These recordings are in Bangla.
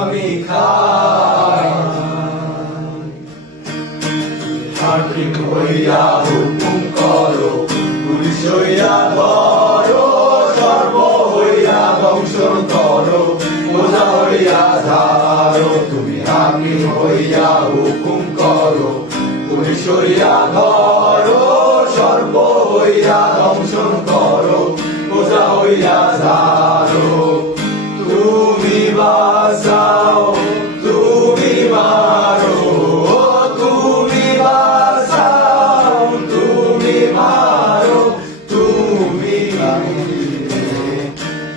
আমি খাই। হইয়া হুকুম করো, পুলিশ হইয়া ধরো, সর্ব হইয়া বোঝা হইয়া ধারো। তুমি হইয়া হুকুম করো, পুলিশ হইয়া ধরো, সর্ব হইয়া বোঝা হইয়া ধারো। তুমি বাঁচাও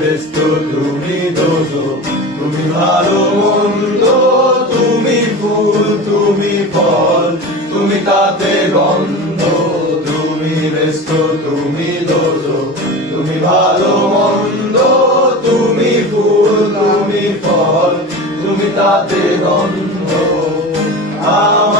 ব্যস্ত, তুমি দোষ তুমি ভালো মন্দ তুমি ফুল, তুমি ফল, তুমি তাতে গন্ধ, তুমি ব্যস্ত, তুমি দোষ তুমি ভালো মন্দ, তুমি ফুল, তুমি ফল, তুমি তাতে গন্ধ, আমার